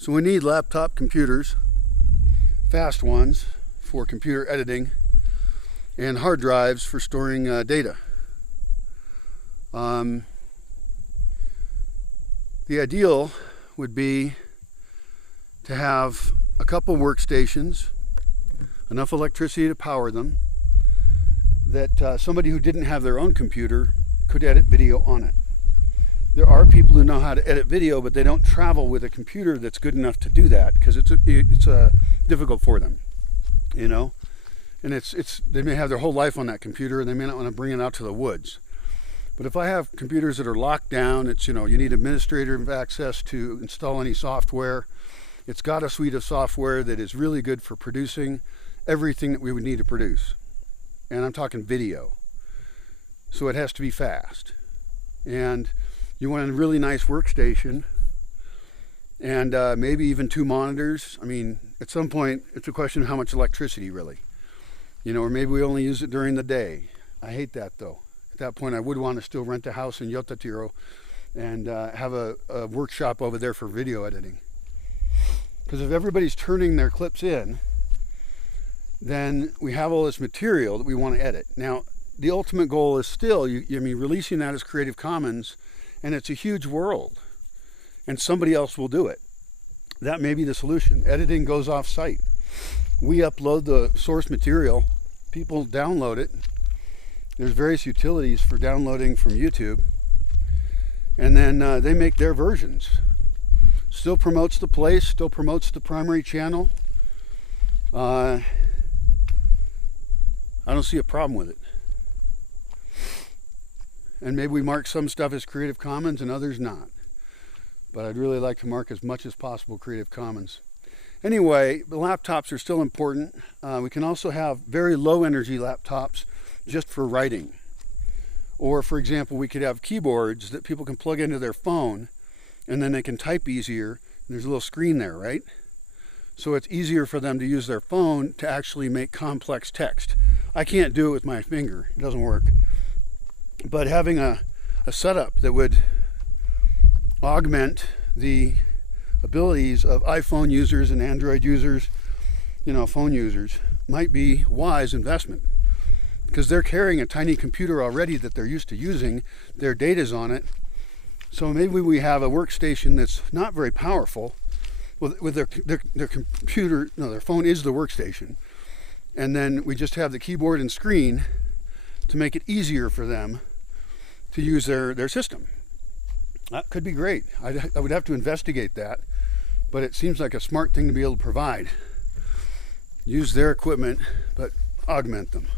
So we need laptop computers, fast ones for computer editing, and hard drives for storing data. The ideal would be to have a couple workstations, enough electricity to power them, that somebody who didn't have their own computer could edit video on it. There are people who know how to edit video, but they don't travel with a computer that's good enough to do that because it's difficult for them, you know. And they may have their whole life on that computer and they may not want to bring it out to the woods. But if I have computers that are locked down, it's, you know, you need administrative access to install any software. It's got a suite of software that is really good for producing everything that we would need to produce. And I'm talking video. So it has to be fast. And you want a really nice workstation and maybe even 2 monitors. I mean, at some point, it's a question of how much electricity really. You know, or maybe we only use it during the day. I hate that though. At that point, I would want to still rent a house in Yotatiro and have a workshop over there for video editing. Because if everybody's turning their clips in, then we have all this material that we want to edit. Now, the ultimate goal is still, releasing that as Creative Commons, and it's a huge world, and somebody else will do it. That may be the solution. Editing goes off-site. We upload the source material, people download it. There's various utilities for downloading from YouTube, and then they make their versions. Still promotes the place, still promotes the primary channel. I don't see a problem with it. And maybe we mark some stuff as Creative Commons and others not. But I'd really like to mark as much as possible Creative Commons. Anyway, the laptops are still important. We can also have very low energy laptops just for writing. Or for example, we could have keyboards that people can plug into their phone and then they can type easier. And there's a little screen there, right? So it's easier for them to use their phone to actually make complex text. I can't do it with my finger. It doesn't work. But having a setup that would augment the abilities of iPhone users and Android users, you know, phone users, might be wise investment. Because they're carrying a tiny computer already that they're used to using. Their data's on it. So maybe we have a workstation that's not very powerful. With their computer, no, their phone is the workstation. And then we just have the keyboard and screen to make it easier for them to use their system. That could be great. I would have to investigate that, but it seems like a smart thing to be able to provide. Use their equipment, but augment them.